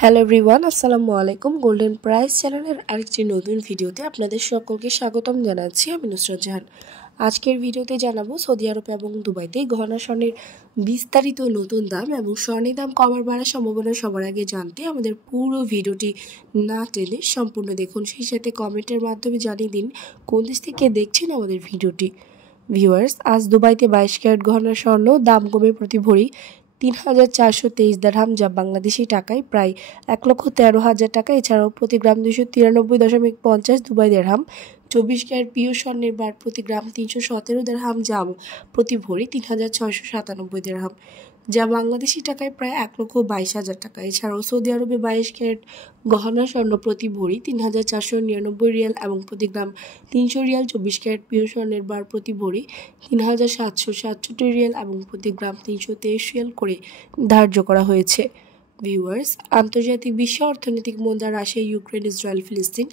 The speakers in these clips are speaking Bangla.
হ্যালো এভরিওয়ান, আসসালামু আলাইকুম। গোল্ডেন প্রাইস চ্যানেলের আরেকটি নতুন ভিডিওতে আপনাদের সকলকে স্বাগতম জানাচ্ছি। আমি নুসরাত জাহান। আজকের ভিডিওতে জানাবো সৌদি আরব এবং দুবাইতে গহনা স্বর্ণের বিস্তারিত নতুন দাম এবং স্বর্ণের দাম কমার বাড়ার সম্ভাবনা সবার আগে জানতে আমাদের পুরো ভিডিওটি না টেনে সম্পূর্ণ দেখুন। সেই সাথে কমেন্টের মাধ্যমে জানিয়ে দিন কোন দেশ থেকে দেখছেন আমাদের ভিডিওটি। ভিউয়ার্স, আজ দুবাইতে 22 ক্যারেট গহনা স্বর্ণ দাম কমে প্রতি ভরি ৩,৪২৩ দিরহাম, যা বাংলাদেশি টাকায় প্রায় ১,১৩,০০০ টাকা। এছাড়াও প্রতি গ্রাম ২৯৩.৫০ দুবাই দিরহাম। 24 ক্যারেট পিওর স্বর্ণের বার প্রতি গ্রাম ৩১৭ দিরহাম, যা প্রতি ভরি ৩,৬৯৭ দিরহাম, যা বাংলাদেশি টাকায় প্রায় ১,২২,০০০ টাকা। এছাড়াও সৌদি আরবে 22 ক্যারেট গহনা স্বর্ণ প্রতি ভরি ৩,৪৯৯ রিয়াল এবং প্রতি গ্রাম ৩০০ রিয়াল। 24 ক্যারেট পিওর স্বর্ণের বার প্রতি ভরি ৩,৭৬৭ রিয়াল এবং প্রতি গ্রাম ৩২৩ রিয়াল করে ধার্য করা হয়েছে। ভিউয়ার্স, আন্তর্জাতিক বিশ্ব অর্থনৈতিক মন্দা, রাশিয়া, ইউক্রেন, ইসরায়েল, ফিলিস্তিন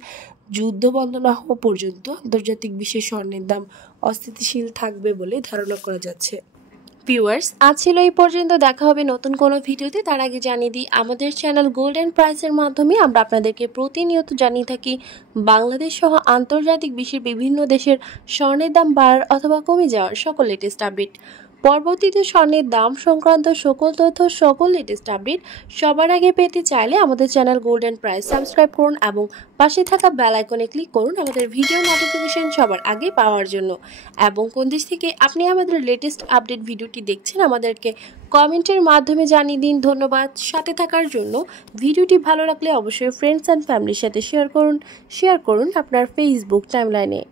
যুদ্ধ বন্ধ না হওয়া পর্যন্ত আন্তর্জাতিক বিশ্বে স্বর্ণের দাম অস্থিতিশীল থাকবে বলে ধারণা করা যাচ্ছে। ভিউয়ার্স, আজ ছিল এই পর্যন্ত। দেখা হবে নতুন কোনো ভিডিওতে। তার আগে জানিয়ে দিই, আমাদের চ্যানেল গোল্ডেন প্রাইসের মাধ্যমে আমরা আপনাদেরকে প্রতিনিয়ত জানিয়ে থাকি বাংলাদেশ সহ আন্তর্জাতিক বিশ্বের বিভিন্ন দেশের স্বর্ণের দাম বাড়ার অথবা কমে যাওয়ার সকল লেটেস্ট আপডেট। পরবর্তীতে স্বর্ণের দাম সংক্রান্ত সকল তথ্য, সকল লেটেস্ট আপডেট সবার আগে পেতে চাইলে আমাদের চ্যানেল গোল্ডেন প্রাইস সাবস্ক্রাইব করুন এবং পাশে থাকা বেল আইকনে ক্লিক করুন আমাদের ভিডিও নোটিফিকেশন সবার আগে পাওয়ার জন্য। এবং কোন দেশ থেকে আপনি আমাদের লেটেস্ট আপডেট ভিডিওটি দেখছেন আমাদেরকে কমেন্টের মাধ্যমে জানিয়ে দিন। ধন্যবাদ সাথে থাকার জন্য। ভিডিওটি ভালো লাগলে অবশ্যই ফ্রেন্ডস অ্যান্ড ফ্যামিলির সাথে শেয়ার করুন আপনার ফেসবুক টাইমলাইনে।